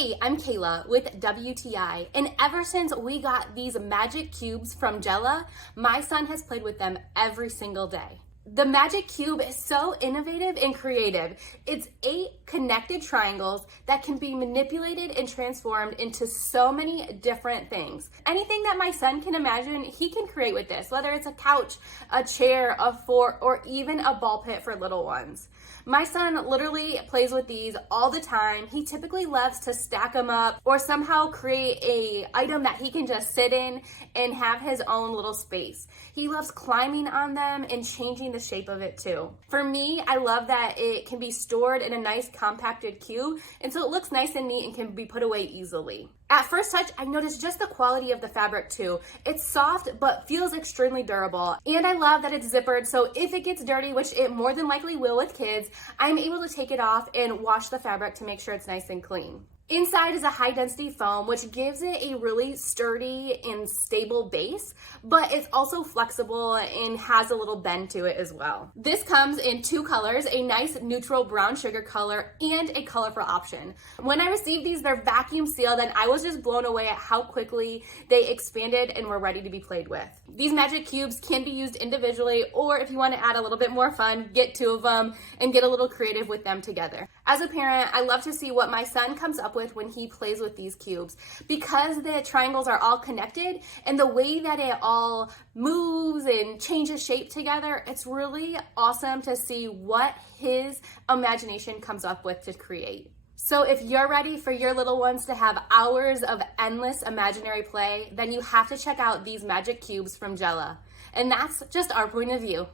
Hey, I'm Kayla with WTI, and ever since we got these magic cubes from jela, my son has played with them every single day. The magic cube is so innovative and creative. It's 8 connected triangles that can be manipulated and transformed into so many different things. Anything that my son can imagine, he can create with this, whether it's a couch, a chair, a fort, or even a ball pit for little ones. My son literally plays with these all the time. He typically loves to stack them up or somehow create a item that he can just sit in and have his own little space. He loves climbing on them and changing the shape of it too. For me, I love that it can be stored in a nice compacted cube, and so it looks nice and neat and can be put away easily. At first touch, I noticed just the quality of the fabric too. It's soft, but feels extremely durable. And I love that it's zippered, so if it gets dirty, which it more than likely will with kids, I'm able to take it off and wash the fabric to make sure it's nice and clean. Inside is a high density foam, which gives it a really sturdy and stable base, but it's also flexible and has a little bend to it as well. This comes in 2 colors, a nice neutral brown sugar color and a colorful option. When I received these, they're vacuum sealed, and I was just blown away at how quickly they expanded and were ready to be played with. These magic cubes can be used individually, or if you want to add a little bit more fun, get 2 of them and get a little creative with them together. As a parent, I love to see what my son comes up with when he plays with these cubes, because the triangles are all connected and the way that it all moves and changes shape together, it's really awesome to see what his imagination comes up with to create. So if you're ready for your little ones to have hours of endless imaginary play, then you have to check out these magic cubes from jela. And that's just our point of view.